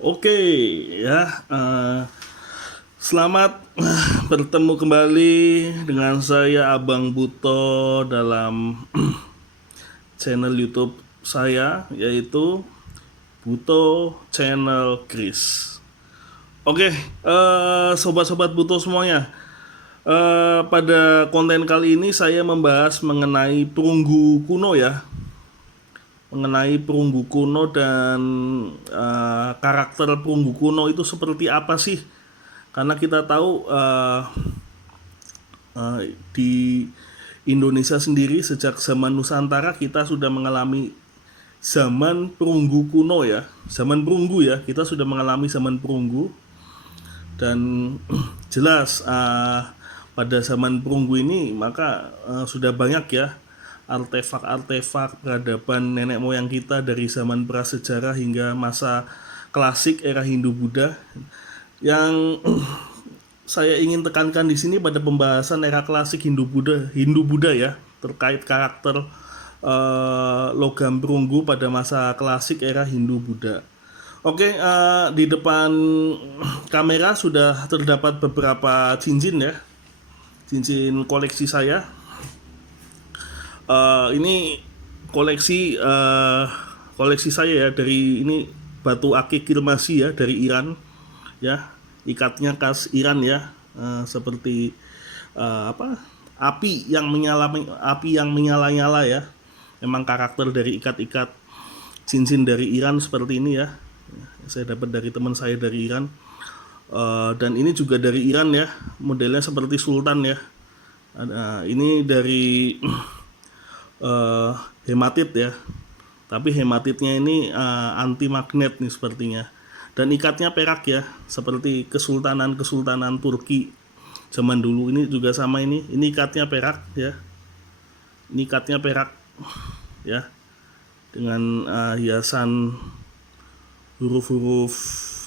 Oke, ya. Selamat bertemu kembali dengan saya Abang Buto dalam channel YouTube saya, yaitu Buto Channel Chris. Oke, sobat-sobat Buto semuanya. Pada konten kali ini saya membahas mengenai perunggu kuno ya, mengenai perunggu kuno dan karakter perunggu kuno itu seperti apa sih? Karena kita tahu di Indonesia sendiri sejak zaman Nusantara kita sudah mengalami zaman perunggu kuno ya, zaman perunggu ya, kita sudah mengalami zaman perunggu dan jelas pada zaman perunggu ini maka sudah banyak ya artefak-artefak peradaban nenek moyang kita dari zaman prasejarah hingga masa klasik era Hindu-Buddha yang saya ingin tekankan di sini pada pembahasan era klasik Hindu-Buddha ya terkait karakter logam perunggu pada masa klasik era Hindu-Buddha. Oke, di depan kamera sudah terdapat beberapa cincin ya, cincin koleksi saya. Ini koleksi saya ya, dari ini batu akik Kilmasi ya, dari Iran ya, ikatnya khas Iran ya, seperti apa, api yang menyala-nyala ya, memang karakter dari ikat-ikat cincin dari Iran seperti ini ya, saya dapat dari teman saya dari Iran. Dan ini juga dari Iran ya, modelnya seperti sultan ya. Ini dari hematit ya, tapi hematitnya ini anti magnet nih sepertinya, dan ikatnya perak ya, seperti kesultanan Turki zaman dulu. Ini juga sama, ini ikatnya perak ya, ini ikatnya perak ya, dengan hiasan huruf-huruf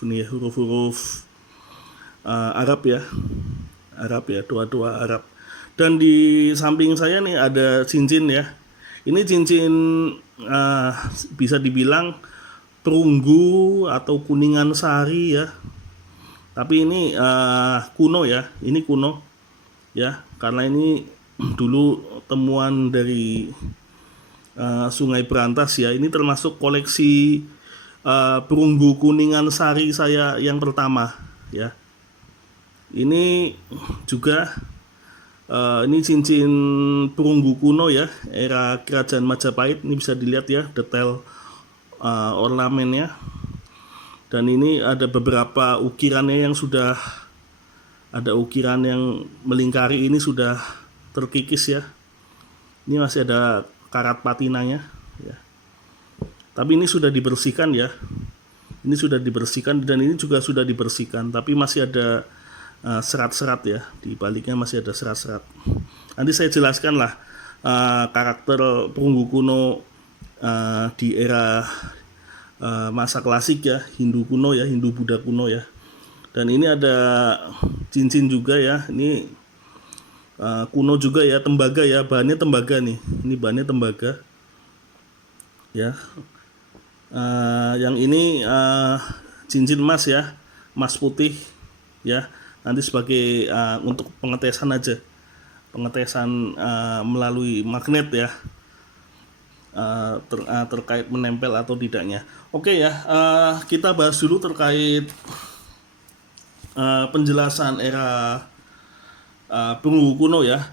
ini, huruf-huruf Arab ya, doa-doa Arab. Dan di samping saya nih ada cincin ya. Ini cincin bisa dibilang perunggu atau kuningan sari ya. Tapi ini kuno ya, ini kuno ya, karena ini dulu temuan dari Sungai Berantas ya. Ini termasuk koleksi perunggu kuningan sari saya yang pertama ya. Ini juga ini cincin perunggu kuno ya, era kerajaan Majapahit. Ini bisa dilihat ya detail ornamennya. Dan ini ada beberapa ukirannya yang sudah ada ukiran yang melingkari, ini sudah terkikis ya. Ini masih ada karat patinanya ya. Tapi ini sudah dibersihkan ya. Ini sudah dibersihkan dan ini juga sudah dibersihkan, tapi masih ada serat-serat ya, di baliknya masih ada serat-serat. Nanti saya jelaskan lah karakter perunggu kuno di era masa klasik ya, Hindu kuno ya, Hindu-Buddha kuno ya. Dan ini ada cincin juga ya, ini kuno juga ya, tembaga ya, bahannya tembaga nih, ini bahannya tembaga ya. Yang ini cincin emas ya, emas putih ya, nanti sebagai untuk pengetesan aja, pengetesan melalui magnet ya, terkait menempel atau tidaknya. Oke ya, kita bahas dulu terkait penjelasan era perunggu kuno ya.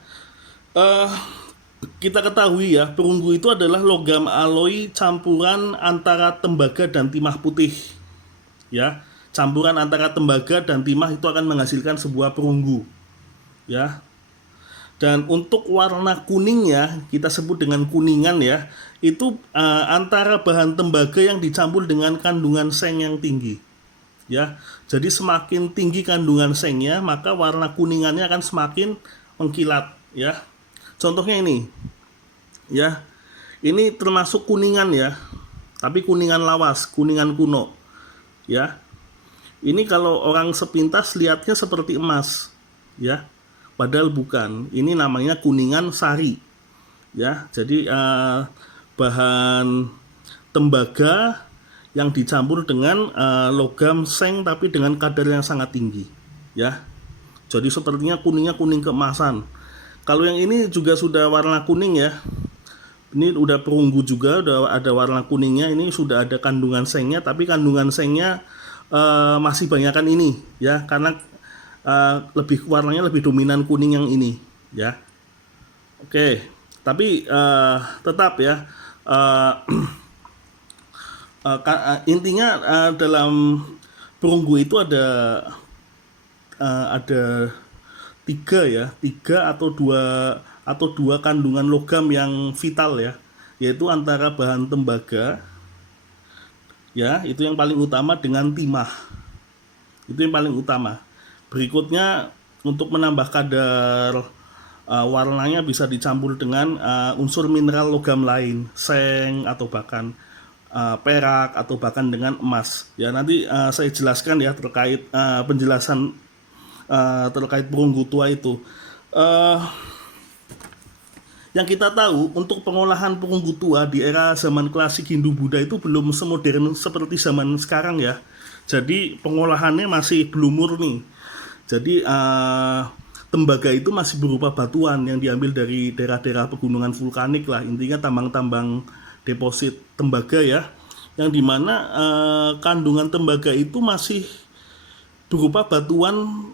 Kita ketahui ya, perunggu itu adalah logam alloy campuran antara tembaga dan timah putih ya. Campuran antara tembaga dan timah itu akan menghasilkan sebuah perunggu ya. Dan untuk warna kuningnya kita sebut dengan kuningan ya, itu antara bahan tembaga yang dicampur dengan kandungan seng yang tinggi ya. Jadi semakin tinggi kandungan sengnya, maka warna kuningannya akan semakin mengkilat ya. Contohnya ini ya, ini termasuk kuningan ya, tapi kuningan lawas, kuningan kuno ya. Ini kalau orang sepintas lihatnya seperti emas ya, padahal bukan. Ini namanya kuningan sari ya. Jadi bahan tembaga yang dicampur dengan logam seng tapi dengan kadar yang sangat tinggi, ya. Jadi sepertinya kuningnya kuning keemasan. Kalau yang ini juga sudah warna kuning ya. Ini udah perunggu juga, udah ada warna kuningnya. Ini sudah ada kandungan sengnya, tapi kandungan sengnya masih banyakkan ini, ya, karena lebih warnanya lebih dominan kuning yang ini, ya. Oke, tapi tetap ya. eh, intinya dalam perunggu itu ada tiga atau dua kandungan logam yang vital ya, yaitu antara bahan tembaga ya, itu yang paling utama, dengan timah, itu yang paling utama. Berikutnya untuk menambah kadar warnanya bisa dicampur dengan unsur mineral logam lain, seng atau bahkan perak atau bahkan dengan emas. Ya, nanti saya jelaskan ya terkait penjelasan terkait perunggu tua itu. Yang kita tahu, untuk pengolahan perunggu tua di era zaman klasik Hindu-Buddha itu belum semodern seperti zaman sekarang ya. Jadi pengolahannya masih belum murni. Jadi tembaga itu masih berupa batuan yang diambil dari daerah-daerah pegunungan vulkanik lah. Intinya tambang-tambang deposit tembaga ya. Yang dimana kandungan tembaga itu masih berupa batuan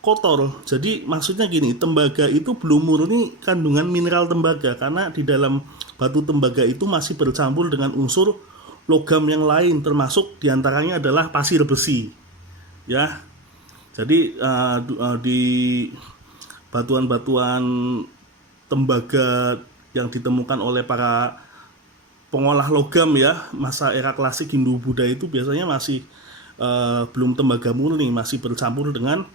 kotor. Jadi maksudnya gini, tembaga itu belum murni kandungan mineral tembaga, karena di dalam batu tembaga itu masih bercampur dengan unsur logam yang lain, termasuk diantaranya adalah pasir besi, ya. Jadi di batuan-batuan tembaga yang ditemukan oleh para pengolah logam ya masa era klasik Hindu-Buddha itu biasanya masih belum tembaga murni, masih bercampur dengan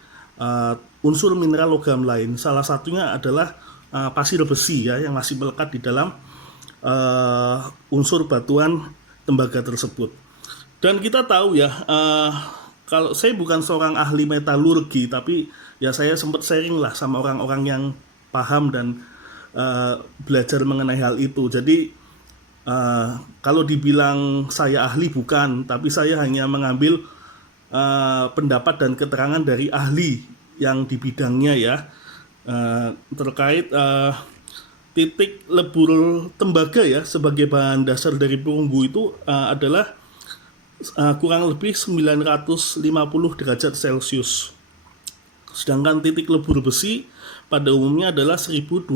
unsur mineral logam lain. Salah satunya adalah pasir besi ya, yang masih melekat di dalam unsur batuan tembaga tersebut. Dan kita tahu ya, kalau saya bukan seorang ahli metalurgi, tapi ya saya sempat sharing lah sama orang-orang yang paham dan belajar mengenai hal itu. Jadi kalau dibilang saya ahli bukan, tapi saya hanya mengambil pendapat dan keterangan dari ahli yang di bidangnya ya, terkait titik lebur tembaga ya sebagai bahan dasar dari perunggu itu adalah kurang lebih 950 derajat Celcius. Sedangkan titik lebur besi pada umumnya adalah 1200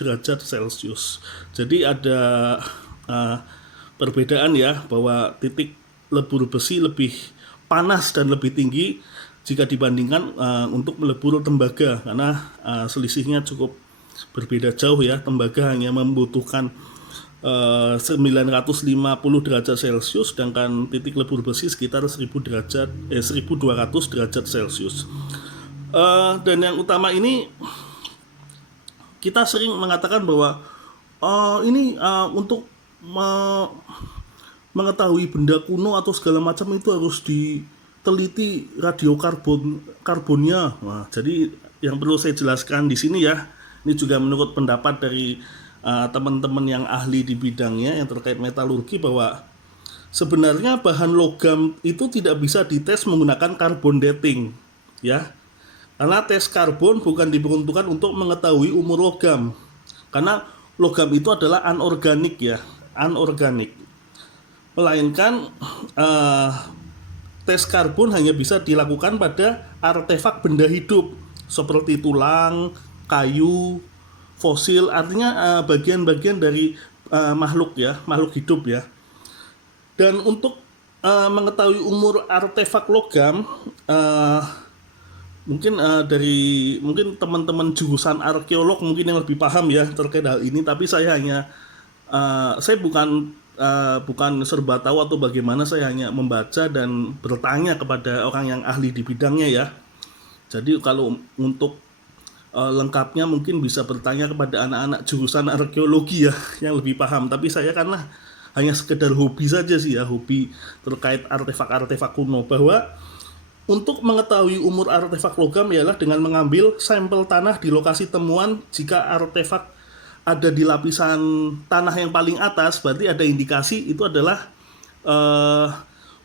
derajat Celcius. Jadi ada perbedaan ya, bahwa titik lebur besi lebih panas dan lebih tinggi jika dibandingkan untuk melebur tembaga, karena selisihnya cukup berbeda jauh ya. Tembaga hanya membutuhkan 950 derajat Celcius, sedangkan titik lebur besi sekitar 1200 derajat Celcius. Dan yang utama ini kita sering mengatakan bahwa ini untuk mengetahui benda kuno atau segala macam itu harus diteliti karbonnya. Nah, jadi yang perlu saya jelaskan di sini ya, ini juga menurut pendapat dari teman-teman yang ahli di bidangnya yang terkait metalurgi, bahwa sebenarnya bahan logam itu tidak bisa dites menggunakan carbon dating ya. Karena tes karbon bukan diperuntukkan untuk mengetahui umur logam. Karena logam itu adalah anorganik ya, anorganik. Melainkan tes karbon hanya bisa dilakukan pada artefak benda hidup seperti tulang, kayu, fosil, artinya bagian-bagian dari makhluk ya, makhluk hidup ya. Dan untuk mengetahui umur artefak logam, mungkin mungkin teman-teman jurusan arkeolog mungkin yang lebih paham ya terkait hal ini, tapi saya hanya saya bukan serba tahu atau bagaimana, saya hanya membaca dan bertanya kepada orang yang ahli di bidangnya ya. Jadi kalau untuk lengkapnya mungkin bisa bertanya kepada anak-anak jurusan arkeologi ya yang lebih paham. Tapi saya karena hanya sekedar hobi saja sih ya, hobi terkait artefak-artefak kuno, bahwa untuk mengetahui umur artefak logam ialah dengan mengambil sampel tanah di lokasi temuan. Jika artefak ada di lapisan tanah yang paling atas, berarti ada indikasi itu adalah eh,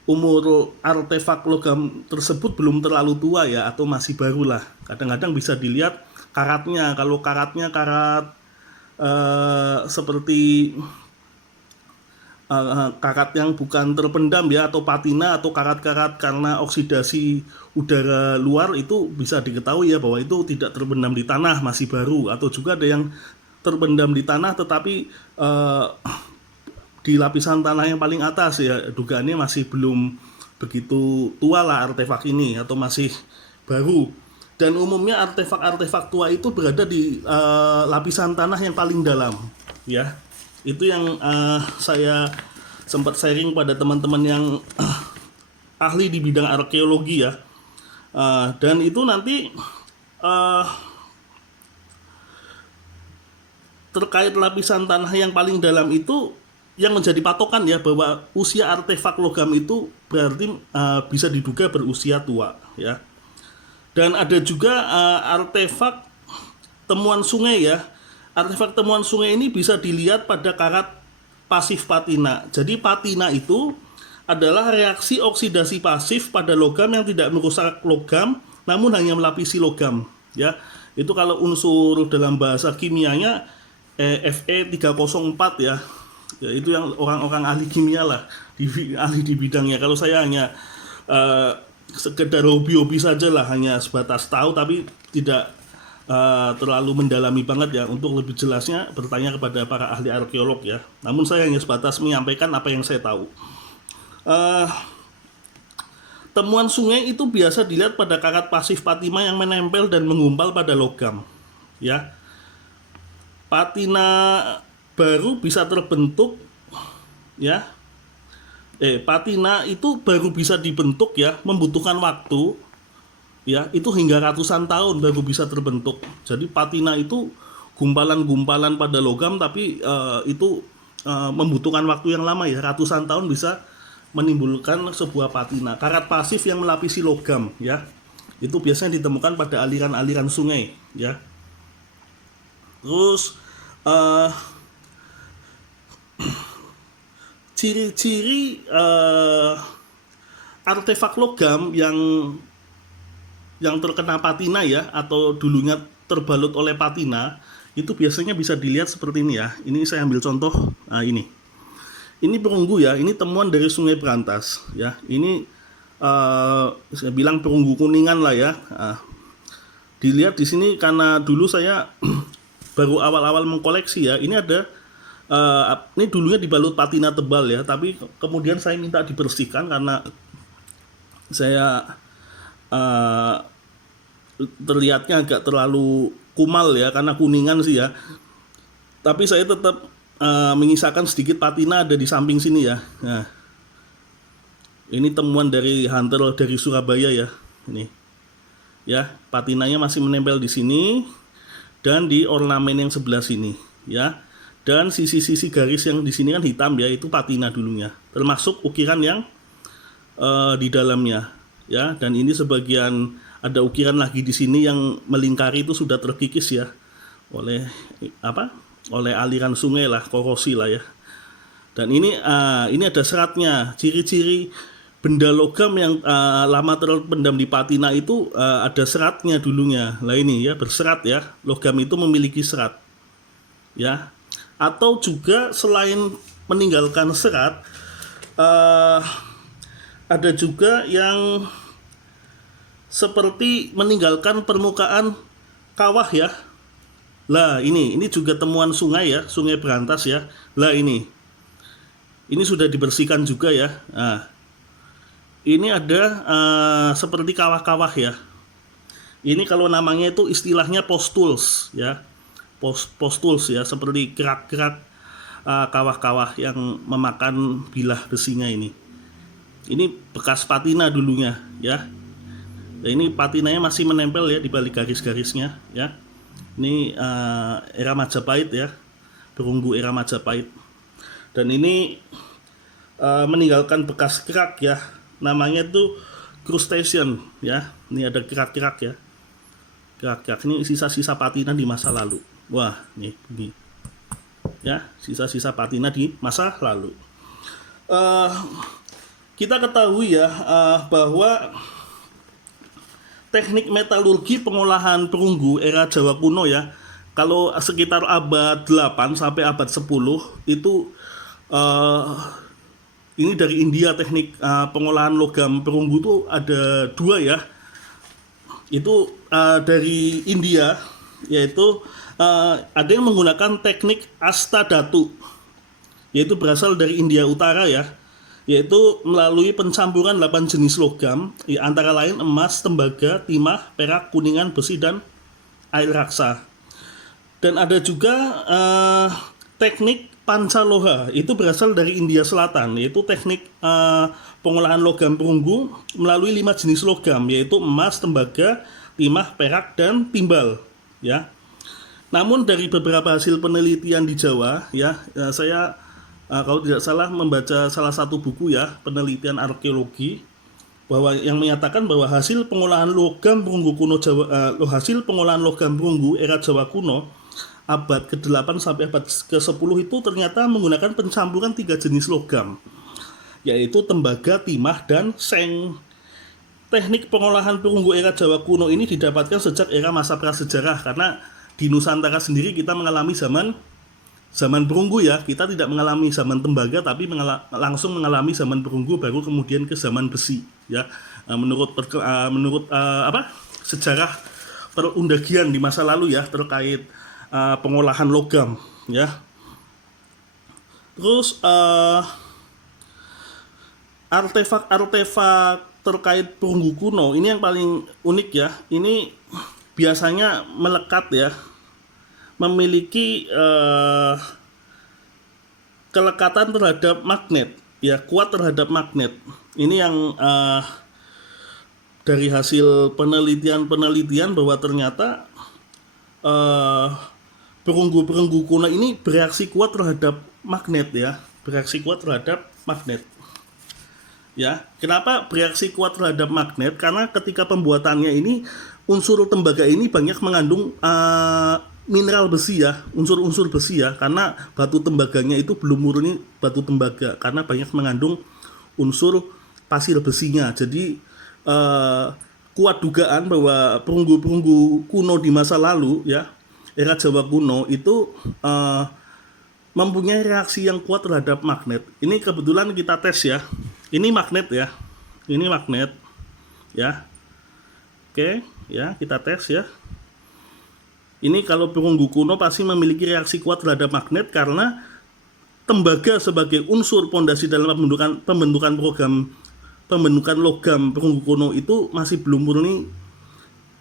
umur artefak logam tersebut belum terlalu tua ya, atau masih baru lah. Kadang-kadang bisa dilihat karatnya. Kalau karatnya karat seperti karat yang bukan terpendam ya, atau patina, atau karat-karat karena oksidasi udara luar, itu bisa diketahui ya bahwa itu tidak terpendam di tanah, masih baru. Atau juga ada yang terpendam di tanah tetapi di lapisan tanah yang paling atas ya, dugaannya masih belum begitu tua lah artefak ini, atau masih baru. Dan umumnya artefak-artefak tua itu berada di lapisan tanah yang paling dalam ya. Itu yang saya sempat sharing pada teman-teman yang ahli di bidang arkeologi ya. Dan itu nanti terkait lapisan tanah yang paling dalam itu yang menjadi patokan ya, bahwa usia artefak logam itu berarti bisa diduga berusia tua ya. Dan ada juga artefak temuan sungai ya. Artefak temuan sungai ini bisa dilihat pada karat pasif patina. Jadi patina itu adalah reaksi oksidasi pasif pada logam yang tidak merusak logam, namun hanya melapisi logam ya. Itu kalau unsur dalam bahasa kimianya Fe304 ya. Ya itu yang orang-orang ahli kimia lah, ahli di bidangnya. Kalau saya hanya sekedar hobi-hobi saja lah, hanya sebatas tahu tapi tidak terlalu mendalami banget ya. Untuk lebih jelasnya bertanya kepada para ahli arkeolog ya. Namun saya hanya sebatas menyampaikan apa yang saya tahu. Temuan sungai itu biasa dilihat pada karat pasif patina yang menempel dan menggumpal pada logam ya. Patina baru bisa terbentuk ya. Patina itu baru bisa dibentuk ya, membutuhkan waktu ya, itu hingga ratusan tahun baru bisa terbentuk. Jadi patina itu gumpalan-gumpalan pada logam, tapi itu membutuhkan waktu yang lama ya, ratusan tahun bisa menimbulkan sebuah patina. Karat pasif yang melapisi logam ya, itu biasanya ditemukan pada aliran-aliran sungai ya. Terus ciri-ciri artefak logam yang terkena patina ya, atau dulunya terbalut oleh patina, itu biasanya bisa dilihat seperti ini ya. Ini saya ambil contoh, ini perunggu ya, ini temuan dari Sungai Berantas ya. Ini saya bilang perunggu kuningan lah ya. Dilihat di sini karena dulu saya baru awal-awal mengkoleksi ya. Ini ada ini dulunya dibalut patina tebal ya, tapi kemudian saya minta dibersihkan karena saya terlihatnya agak terlalu kumal ya, karena kuningan sih ya. Tapi saya tetap menyisakan sedikit patina ada di samping sini ya. Nah, ini temuan dari hunter dari Surabaya ya. Ini ya, patinanya masih menempel di sini dan di ornamen yang sebelah sini ya. Dan sisi-sisi garis yang di sini kan hitam ya, itu patina dulunya, termasuk ukiran yang di dalamnya ya. Dan ini sebagian ada ukiran lagi di sini yang melingkari, itu sudah terkikis ya oleh oleh aliran sungai lah, korosi lah ya. Dan ini ada seratnya. Ciri-ciri benda logam yang lama terpendam di patina itu ada seratnya dulunya. Lah ini ya, berserat ya, logam itu memiliki serat ya. Atau juga selain meninggalkan serat, ada juga yang seperti meninggalkan permukaan kawah ya. Lah ini juga temuan sungai ya, Sungai Berantas ya. Lah ini sudah dibersihkan juga ya. Nah, ini ada seperti kawah-kawah ya. Ini kalau namanya itu istilahnya postules ya. Postules ya, seperti kerak-kerak kawah-kawah yang memakan bilah besinya ini. Ini bekas patina dulunya ya. Nah, ini patinanya masih menempel ya di balik garis-garisnya ya. Ini era Majapahit ya, perunggu era Majapahit. Dan ini meninggalkan bekas kerak ya, namanya itu crustacean ya. Ini ada kerak-kerak ya, kerak-kerak ini sisa-sisa patina di masa lalu. Wah, ini ya, sisa-sisa patina di masa lalu. Eh, kita ketahui ya bahwa teknik metalurgi pengolahan perunggu era Jawa kuno ya, kalau sekitar abad 8 sampai abad 10 itu eh, ini dari India. Teknik pengolahan logam perunggu itu ada dua ya. Itu dari India, yaitu ada yang menggunakan teknik astadhatu, yaitu berasal dari India Utara ya, yaitu melalui pencampuran 8 jenis logam, ya, antara lain emas, tembaga, timah, perak, kuningan, besi, dan air raksa. Dan ada juga teknik pancaloha, itu berasal dari India Selatan, yaitu teknik pengolahan logam perunggu melalui 5 jenis logam, yaitu emas, tembaga, timah, perak, dan timbal ya. Namun dari beberapa hasil penelitian di Jawa ya, saya kalau tidak salah membaca salah satu buku ya, penelitian arkeologi, bahwa yang menyatakan bahwa hasil pengolahan logam perunggu kuno Jawa, hasil pengolahan logam perunggu era Jawa kuno abad ke-8 sampai abad ke-10 itu ternyata menggunakan pencampuran 3 jenis logam, yaitu tembaga, timah, dan seng. Teknik pengolahan perunggu era Jawa kuno ini didapatkan sejak era masa prasejarah, karena di Nusantara sendiri kita mengalami zaman perunggu ya. Kita tidak mengalami zaman tembaga, tapi langsung mengalami zaman perunggu, baru kemudian ke zaman besi ya. Menurut sejarah perundagian di masa lalu ya, terkait pengolahan logam ya. Terus artefak-artefak terkait perunggu kuno ini yang paling unik ya. Ini biasanya melekat ya, memiliki kelekatan terhadap magnet ya, kuat terhadap magnet. Ini yang dari hasil penelitian bahwa ternyata perunggu kuno ini bereaksi kuat terhadap magnet ya, bereaksi kuat terhadap magnet ya. Kenapa bereaksi kuat terhadap magnet? Karena ketika pembuatannya ini unsur tembaga ini banyak mengandung mineral besi ya, unsur-unsur besi ya, karena batu tembaganya itu belum murni batu tembaga, karena banyak mengandung unsur pasir besinya. Jadi kuat dugaan bahwa perunggu-perunggu kuno di masa lalu ya, era Jawa kuno itu mempunyai reaksi yang kuat terhadap magnet. Ini kebetulan kita tes ya. Ini magnet ya. Ini magnet ya. Oke, ya, kita tes ya. Ini kalau perunggu kuno pasti memiliki reaksi kuat terhadap magnet, karena tembaga sebagai unsur pondasi dalam pembentukan logam perunggu kuno itu masih belum murni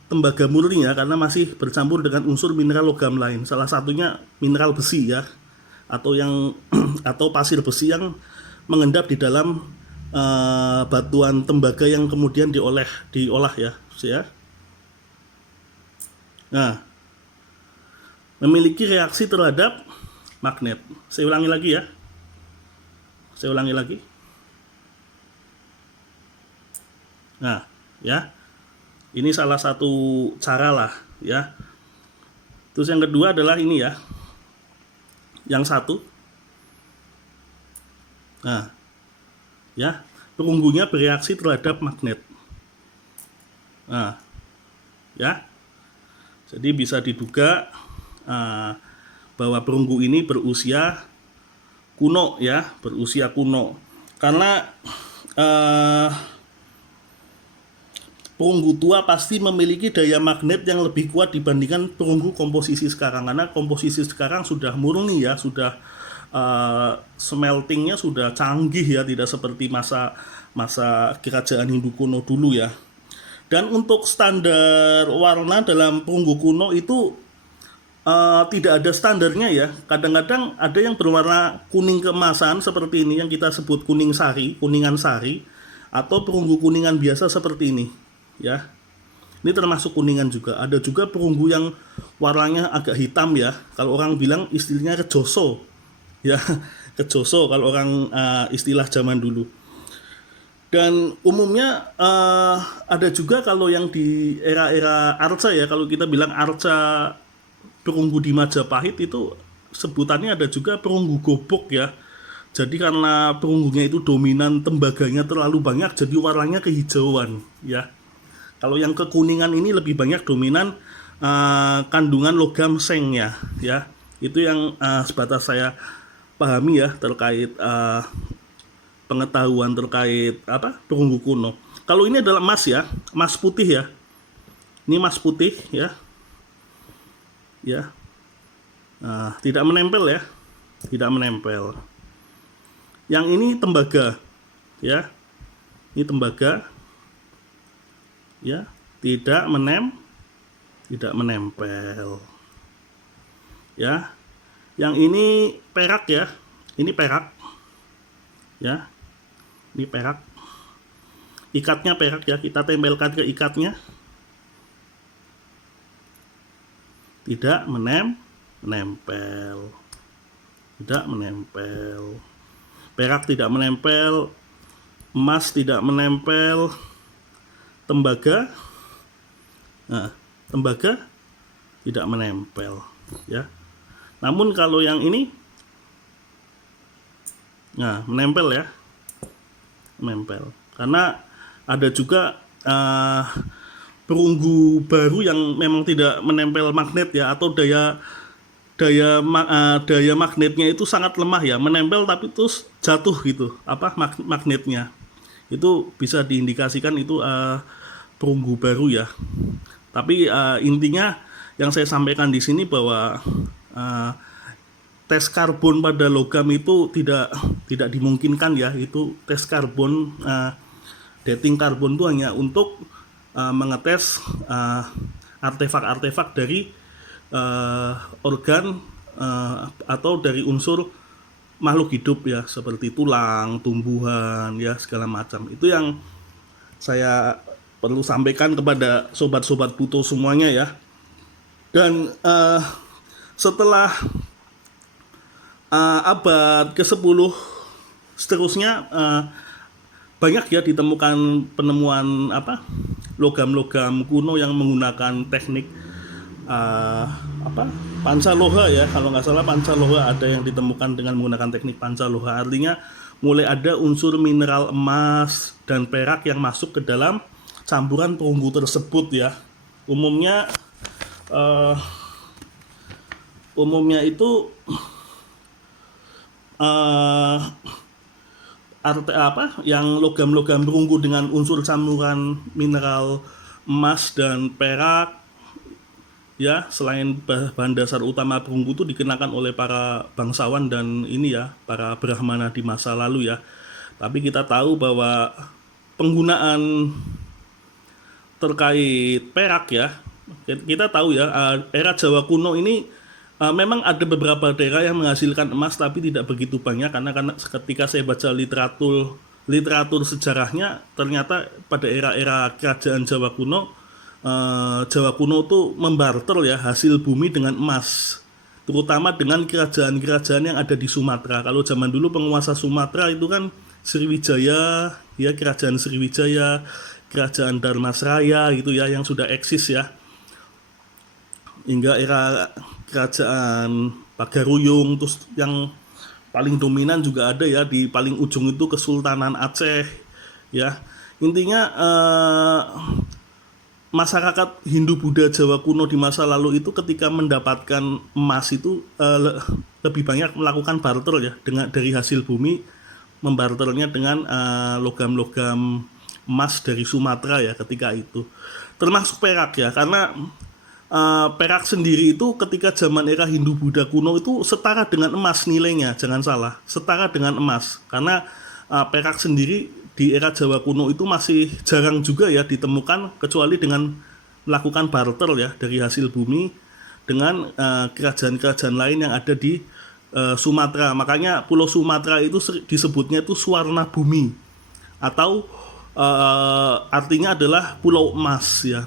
tembaga murni ya, karena masih bercampur dengan unsur mineral logam lain. Salah satunya mineral besi ya, atau pasir besi yang mengendap di dalam batuan tembaga yang kemudian diolah ya. Nah, memiliki reaksi terhadap magnet. Saya ulangi lagi ya. Nah, ya. Ini salah satu cara lah ya. Terus yang kedua adalah ini ya. Yang satu. Nah, ya, perunggunya bereaksi terhadap magnet. Nah, ya. Jadi bisa diduga bahwa perunggu ini berusia kuno ya, karena perunggu tua pasti memiliki daya magnet yang lebih kuat dibandingkan perunggu komposisi sekarang, karena komposisi sekarang sudah murni ya, sudah smeltingnya sudah canggih ya, tidak seperti masa kerajaan Hindu kuno dulu ya. Dan untuk standar warna dalam perunggu kuno itu tidak ada standarnya ya. Kadang-kadang ada yang berwarna kuning keemasan seperti ini yang kita sebut kuningan sari, atau perunggu kuningan biasa seperti ini ya. Ini termasuk kuningan juga. Ada juga perunggu yang warnanya agak hitam ya. Kalau orang bilang istilahnya kejoso ya, kejoso kalau orang istilah zaman dulu. Dan umumnya ada juga kalau yang di era arca ya, kalau kita bilang arca perunggu di Majapahit itu sebutannya ada juga perunggu gobok ya. Jadi karena perunggunya itu dominan tembaganya terlalu banyak, jadi warnanya kehijauan ya. Kalau yang kekuningan ini lebih banyak dominan kandungan logam sengnya ya. Itu yang sebatas saya pahami ya terkait pengetahuan terkait perunggu kuno. Kalau ini adalah emas ya, emas putih ya. Ini emas putih ya. Ya. Tidak menempel ya. Tidak menempel. Yang ini tembaga ya. Ini tembaga ya, tidak menempel. Ya. Yang ini perak ya. Ini perak. Ya. Ini perak. Ikatnya perak ya, kita tempelkan ke ikatnya. Tidak menempel. Tidak menempel. Perak tidak menempel, emas tidak menempel, tembaga tidak menempel ya. Namun kalau yang ini menempel ya, menempel. Karena ada juga perunggu baru yang memang tidak menempel magnet ya, atau daya magnetnya itu sangat lemah ya, menempel tapi terus jatuh gitu magnetnya. Itu bisa diindikasikan itu perunggu baru ya. Tapi intinya yang saya sampaikan di sini bahwa tes karbon pada logam itu tidak dimungkinkan ya. Itu tes karbon, dating karbon itu hanya untuk mengetes artefak-artefak dari organ atau dari unsur makhluk hidup ya, seperti tulang, tumbuhan ya, segala macam. Itu yang saya perlu sampaikan kepada sobat-sobat Buto semuanya ya. Dan setelah abad ke-10 seterusnya banyak ya ditemukan penemuan logam-logam kuno yang menggunakan teknik pancaloha ya. Kalau nggak salah pancaloha ada yang ditemukan dengan menggunakan teknik pancaloha. Artinya mulai ada unsur mineral emas dan perak yang masuk ke dalam campuran perunggu tersebut ya. Umumnya itu yang logam-logam perunggu dengan unsur campuran mineral emas dan perak ya, selain bahan dasar utama perunggu itu dikenakan oleh para bangsawan dan ini ya, para Brahmana di masa lalu ya. Tapi kita tahu bahwa penggunaan terkait perak ya, kita tahu ya, era Jawa kuno ini memang ada beberapa daerah yang menghasilkan emas tapi tidak begitu banyak, karena ketika saya baca literatur sejarahnya, ternyata pada era-era kerajaan Jawa kuno tuh membarter ya hasil bumi dengan emas, terutama dengan kerajaan-kerajaan yang ada di Sumatera. Kalau zaman dulu penguasa Sumatera itu kan Sriwijaya ya, kerajaan Sriwijaya, kerajaan Dharmasraya gitu ya, yang sudah eksis ya, hingga era kerajaan Pagaruyung. Terus yang paling dominan juga ada ya di paling ujung itu Kesultanan Aceh ya. Intinya masyarakat Hindu-Buddha Jawa kuno di masa lalu itu ketika mendapatkan emas itu lebih banyak melakukan barter ya, dari hasil bumi, membarternya dengan logam-logam emas dari Sumatera ya ketika itu, termasuk perak ya. Karena perak sendiri itu ketika zaman era Hindu-Buddha kuno itu setara dengan emas nilainya, jangan salah, setara dengan emas. Karena perak sendiri di era Jawa kuno itu masih jarang juga ya ditemukan, kecuali dengan melakukan barter ya dari hasil bumi dengan kerajaan-kerajaan lain yang ada di Sumatera. Makanya Pulau Sumatera itu disebutnya itu Swarna Bumi, atau artinya adalah Pulau Emas ya.